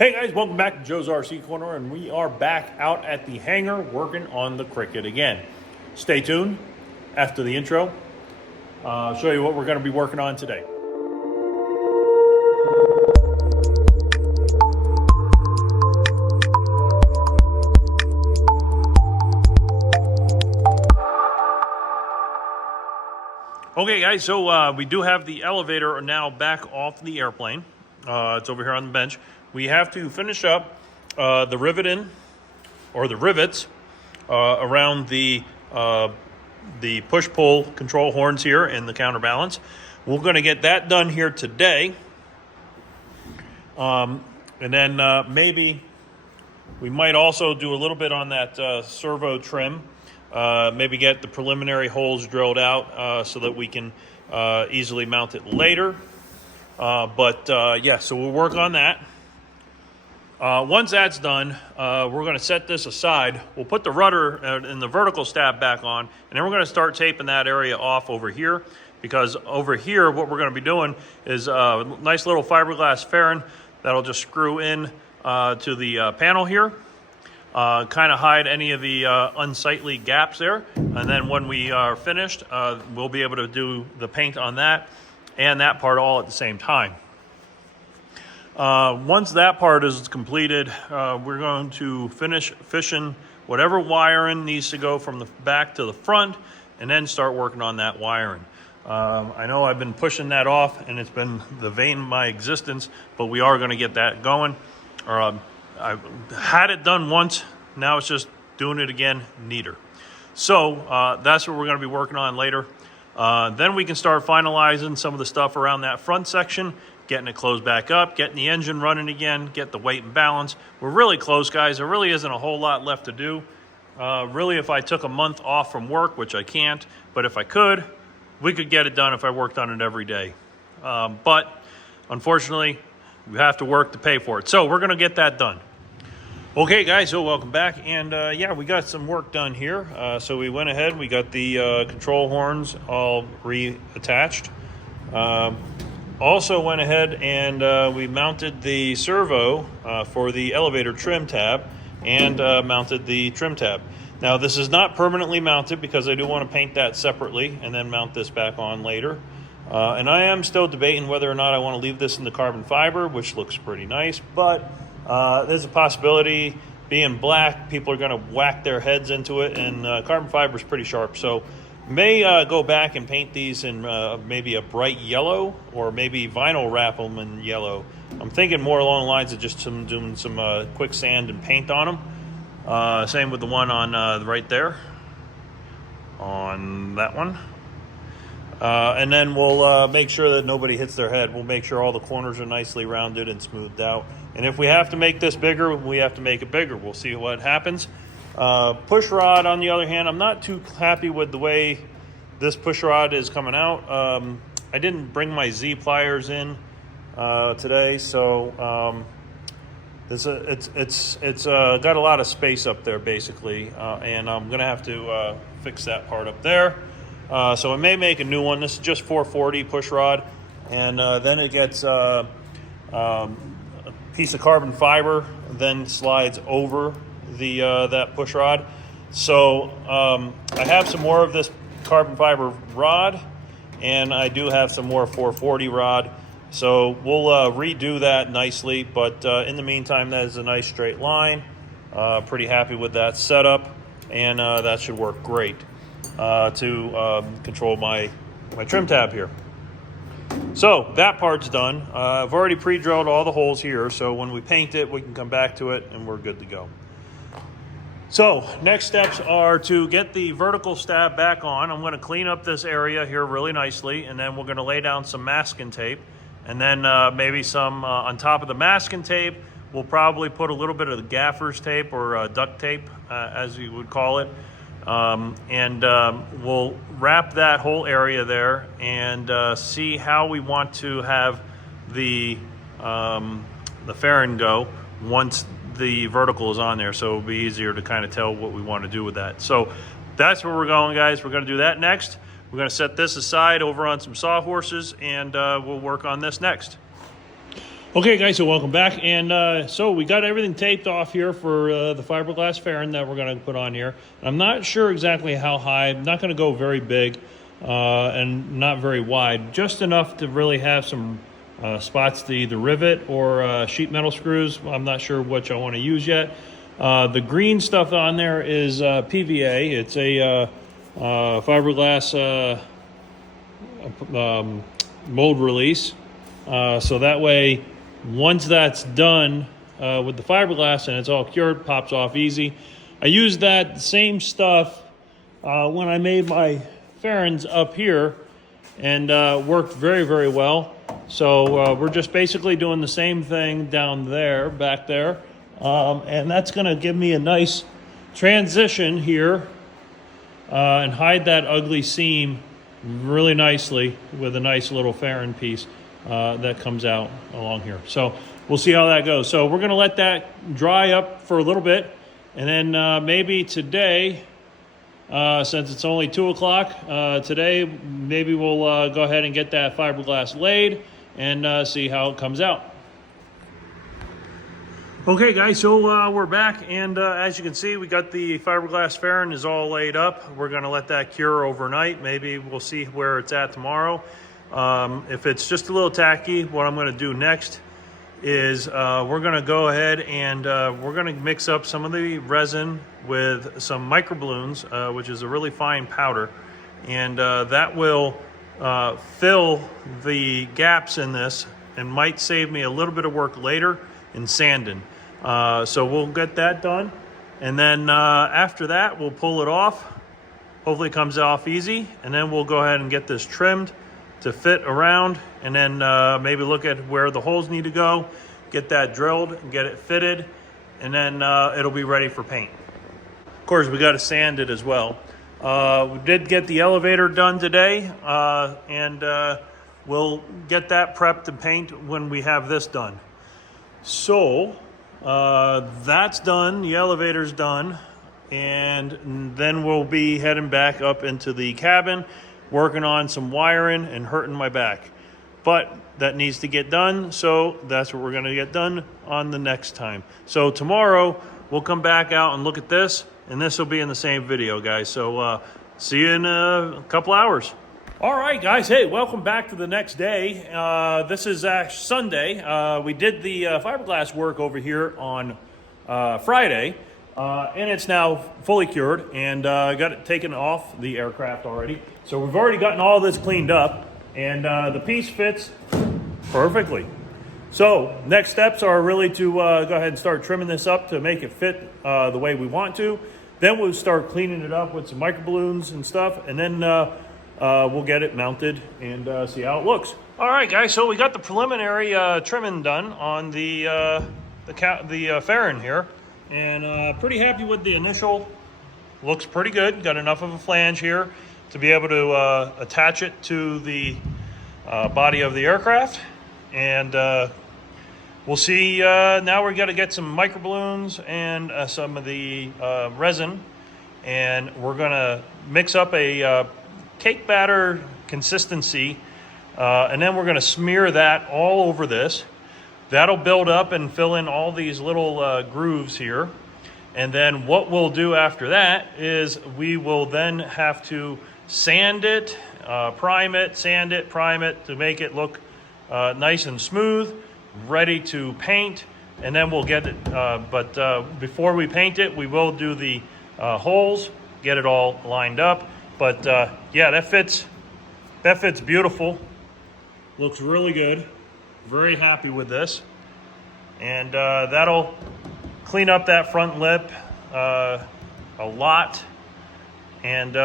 Hey guys, welcome back to Joe's RC Corner, and we are back out at the hangar working on the Cricket again. Stay tuned after the intro. I'll show you what we're going to be working on today. Okay guys, so we do have the elevator now back off the airplane. It's over here on the bench. We have to finish up the rivets around the push-pull control horns here and the counterbalance. We're going to get that done here today. And then maybe we might also do a little bit on that servo trim. Maybe get the preliminary holes drilled out so that we can easily mount it later. Yeah, so we'll work on that. Once that's done, we're going to set this aside. We'll put the rudder and the vertical stab back on, and then we're going to start taping that area off over here, because over here what we're going to be doing is a nice little fiberglass fairing that'll just screw in to the panel here, kind of hide any of the unsightly gaps there. And then when we are finished, we'll be able to do the paint on that and that part all at the same time. Once that part is completed, we're going to finish fishing whatever wiring needs to go from the back to the front, and then start working on that wiring. I know I've been pushing that off, and it's been the vein of my existence, but we are going to get that going. I've had it done once, now it's just doing it again neater. So that's what we're going to be working on later. Then we can start finalizing some of the stuff around that front section, getting it closed back up, getting the engine running again, get the weight and balance. We're really close, guys. There really isn't a whole lot left to do. Really, if I took a month off from work, which I can't, but if I could, we could get it done if I worked on it every day. But unfortunately, we have to work to pay for it. So we're going to get that done. Okay, guys, so welcome back. And yeah, we got some work done here. So we went ahead, we got the control horns all reattached. Also went ahead and we mounted the servo for the elevator trim tab, and mounted the trim tab. Now this is not permanently mounted because I do want to paint that separately and then mount this back on later. And I am still debating whether or not I want to leave this in the carbon fiber, which looks pretty nice, but there's a possibility, being black, people are going to whack their heads into it, and carbon fiber is pretty sharp. So may go back and paint these in maybe a bright yellow, or maybe vinyl wrap them in yellow. I'm thinking more along the lines of just doing some quick sand and paint on them. Same with the one on right there, on that one. And then we'll make sure that nobody hits their head. We'll make sure all the corners are nicely rounded and smoothed out. And if we have to make this bigger, we have to make it bigger. We'll see what happens. Push rod, on the other hand, I'm not too happy with the way this push rod is coming out. I didn't bring my Z pliers in today, so it's got a lot of space up there basically, and I'm gonna have to fix that part up there. So I may make a new one. This is just 440 push rod, and then it gets a piece of carbon fiber, then slides over the that push rod. So I have some more of this carbon fiber rod, and I do have some more 440 rod. So we'll redo that nicely, but in the meantime, that is a nice straight line. Pretty happy with that setup, and that should work great to control my trim tab here. So that part's done. I've already pre-drilled all the holes here, so when we paint it, we can come back to it and we're good to go. So next steps are to get the vertical stab back on. I'm going to clean up this area here really nicely, and then we're going to lay down some masking tape, and then maybe some on top of the masking tape, we'll probably put a little bit of the gaffer's tape, or duct tape, as you would call it. We'll wrap that whole area there and see how we want to have the fairing go once the vertical is on there, so it'll be easier to kind of tell what we want to do with that. So that's where we're going, guys. We're going to do that next. We're going to set this aside over on some sawhorses, and we'll work on this next. Okay guys, so welcome back, and so we got everything taped off here for the fiberglass fairing that we're going to put on here. I'm not sure exactly how high. I'm not going to go very big and not very wide, just enough to really have some spots to either rivet or sheet metal screws. I'm not sure which I want to use yet. The green stuff on there is PVA. It's a fiberglass mold release, so that way once that's done with the fiberglass and it's all cured, pops off easy. I used that same stuff when I made my fairings up here, and worked very, very well. So we're just basically doing the same thing down there, back there, and that's going to give me a nice transition here and hide that ugly seam really nicely with a nice little fairing piece that comes out along here. So we'll see how that goes. So we're going to let that dry up for a little bit, and then maybe today, since it's only 2 o'clock today, maybe we'll go ahead and get that fiberglass laid and see how it comes out. Okay guys, so we're back, and as you can see, we got the fiberglass fairing is all laid up. We're going to let that cure overnight. Maybe we'll see where it's at tomorrow. If it's just a little tacky, what I'm going to do next is we're going to go ahead and we're going to mix up some of the resin with some microballoons, which is a really fine powder, and that will fill the gaps in this and might save me a little bit of work later in sanding. So we'll get that done, and then after that we'll pull it off. Hopefully it comes off easy, and then we'll go ahead and get this trimmed to fit around, and then maybe look at where the holes need to go, get that drilled and get it fitted, and then it'll be ready for paint. Of course, we got to sand it as well. We did get the elevator done today, and we'll get that prepped to paint when we have this done. So that's done, the elevator's done, and then we'll be heading back up into the cabin, working on some wiring and hurting my back. But that needs to get done, so that's what we're going to get done on the next time. So tomorrow we'll come back out and look at this, and this will be in the same video, guys. So see you in a couple hours. All right, guys. Hey, welcome back to the next day. This is Sunday. We did the fiberglass work over here on Friday. And it's now fully cured, and got it taken off the aircraft already. So we've already gotten all this cleaned up, and the piece fits perfectly. So next steps are really to go ahead and start trimming this up to make it fit the way we want to. Then we'll start cleaning it up with some microballoons and stuff, and then we'll get it mounted and see how it looks. All right, guys, so we got the preliminary trimming done on the fairing here. And pretty happy with the initial. Looks pretty good. Got enough of a flange here to be able to attach it to the body of the aircraft. And we'll see. Now we're going to get some microballoons and some of the resin. And we're going to mix up a cake batter consistency. And then we're going to smear that all over this. That'll build up and fill in all these little grooves here. And then what we'll do after that is we will then have to sand it, prime it, sand it, prime it to make it look nice and smooth, ready to paint. And then we'll get it, but before we paint it, we will do the holes, get it all lined up. But yeah, that fits beautiful. Looks really good. Very happy with this, and that'll clean up that front lip a lot, and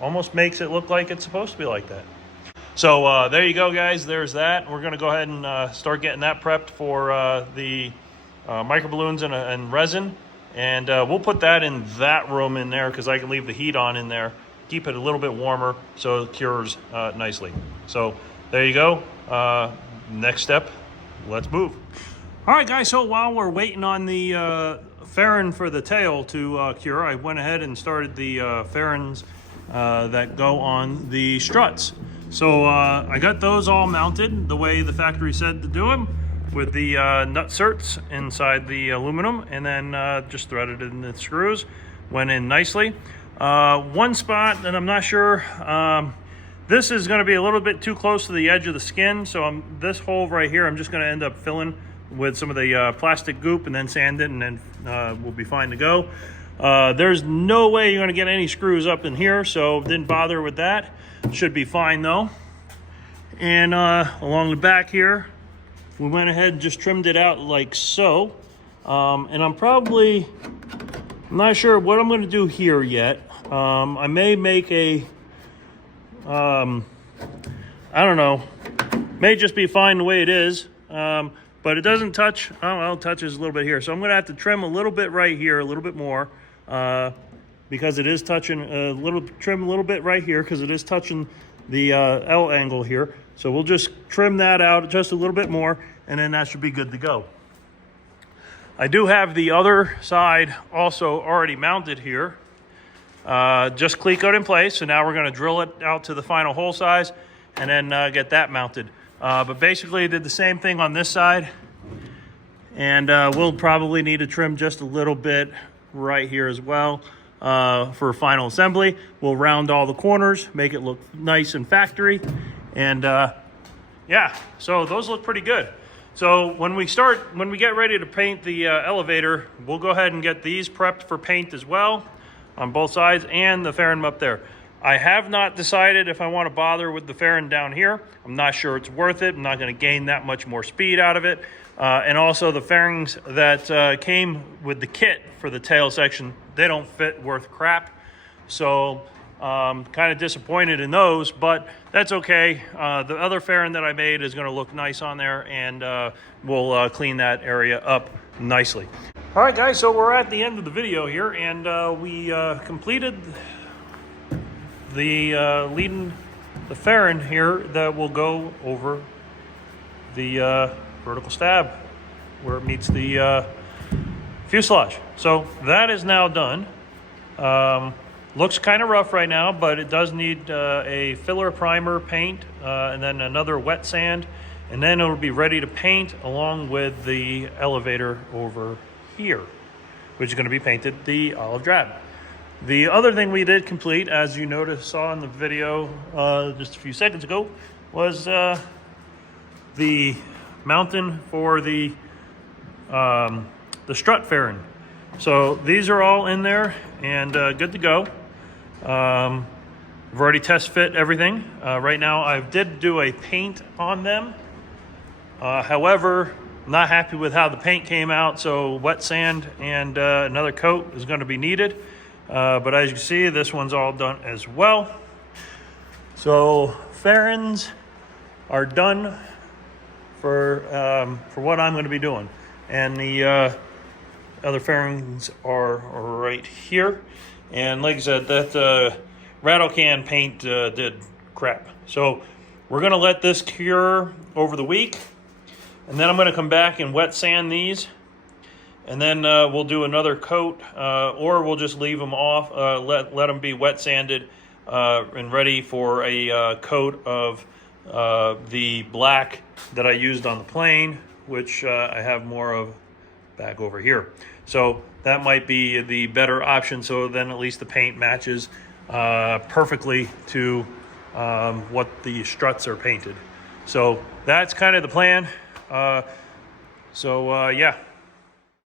almost makes it look like it's supposed to be like that. So there you go, guys. There's that. We're going to go ahead and start getting that prepped for the microballoons and resin, and we'll put that in that room in there because I can leave the heat on in there, keep it a little bit warmer so it cures nicely. So there you go. Next step, let's move. All right, guys, so while we're waiting on the fairing for the tail to cure, I went ahead and started the fairings that go on the struts. So I got those all mounted the way the factory said to do them, with the nut certs inside the aluminum, and then just threaded in the screws. Went in nicely. One spot that I'm not sure, this is going to be a little bit too close to the edge of the skin, so this hole right here I'm just going to end up filling with some of the plastic goop and then sand it, and then we'll be fine to go. There's no way you're going to get any screws up in here, so didn't bother with that. Should be fine though. And along the back here, we went ahead and just trimmed it out like so. And I'm not sure what I'm going to do here yet. I may make a, I don't know, may just be fine the way it is. But it doesn't touch, oh, well, it touches a little bit here. So I'm going to have to trim a little bit right here, a little bit more, because it is touching trim a little bit right here because it is touching the L angle here. So we'll just trim that out just a little bit more, and then that should be good to go. I do have the other side also already mounted here, just cleat-coat in place. So now we're going to drill it out to the final hole size and then get that mounted. But basically did the same thing on this side, and we'll probably need to trim just a little bit right here as well for final assembly. We'll round all the corners, make it look nice and factory, and yeah, so those look pretty good. So when we get ready to paint the elevator, we'll go ahead and get these prepped for paint as well on both sides, and the fairing up there. I have not decided if I want to bother with the fairing down here. I'm not sure it's worth it. I'm not going to gain that much more speed out of it. And also the fairings that came with the kit for the tail section, they don't fit worth crap. So kind of disappointed in those, but that's okay. The other fairing that I made is going to look nice on there, and we'll clean that area up nicely. All right, guys, so we're at the end of the video here, and we completed the the fairing here that will go over the vertical stab where it meets the fuselage. So that is now done. Looks kind of rough right now, but it does need a filler primer paint and then another wet sand, and then it'll be ready to paint along with the elevator over here, which is going to be painted the olive drab. The other thing we did complete, as you saw in the video just a few seconds ago, was the mounting for the strut fairing. So these are all in there and good to go. I've already test fit everything. Right now I did do a paint on them. However, I'm not happy with how the paint came out, so wet sand and another coat is going to be needed. But as you can see, this one's all done as well. So fairings are done for what I'm going to be doing, and the other fairings are right here. And like I said, that rattle can paint did crap. So we're going to let this cure over the week, and then I'm going to come back and wet sand these. And then we'll do another coat, or we'll just leave them off, let them be wet sanded and ready for a coat of the black that I used on the plane, which I have more of back over here. So that might be the better option, so then at least the paint matches perfectly to what the struts are painted. So that's kind of the plan. Yeah.